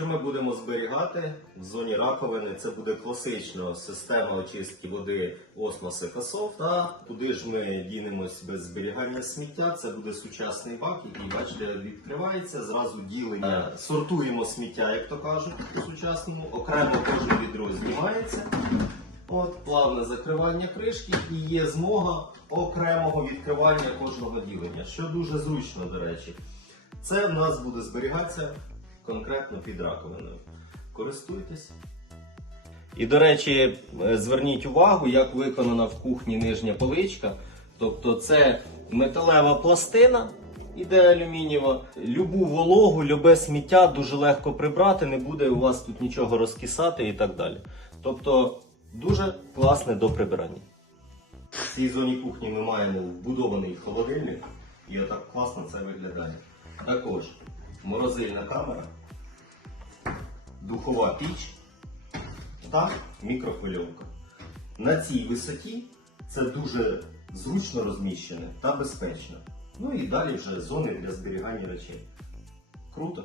Що ми будемо зберігати в зоні раковини? Це буде класична система очистки води осмоси фасов. Та куди ж ми дінемось без зберігання сміття? Це буде сучасний бак, який бачите, відкривається. Зразу ділення сортуємо сміття, як то кажуть, по-сучасному. Окремо кожне відро знімається. От, плавне закривання кришки і є змога окремого відкривання кожного ділення, що дуже зручно, до речі. Це в нас буде зберігатися конкретно під раковиною. Користуйтесь. І, до речі, е, зверніть увагу, як виконана в кухні нижня поличка. Тобто це металева пластина, іде алюмінієва. Любу вологу, любе сміття дуже легко прибрати, не буде у вас тут нічого розкисати і так далі. Тобто дуже класне до прибирання. В цій зоні кухні ми маємо вбудований холодильник, і отак класно це виглядає. Також морозильна камера, духова піч та мікрохвильовка. На цій висоті це дуже зручно розміщене та безпечно. Ну і далі вже зони для зберігання речей. Круто!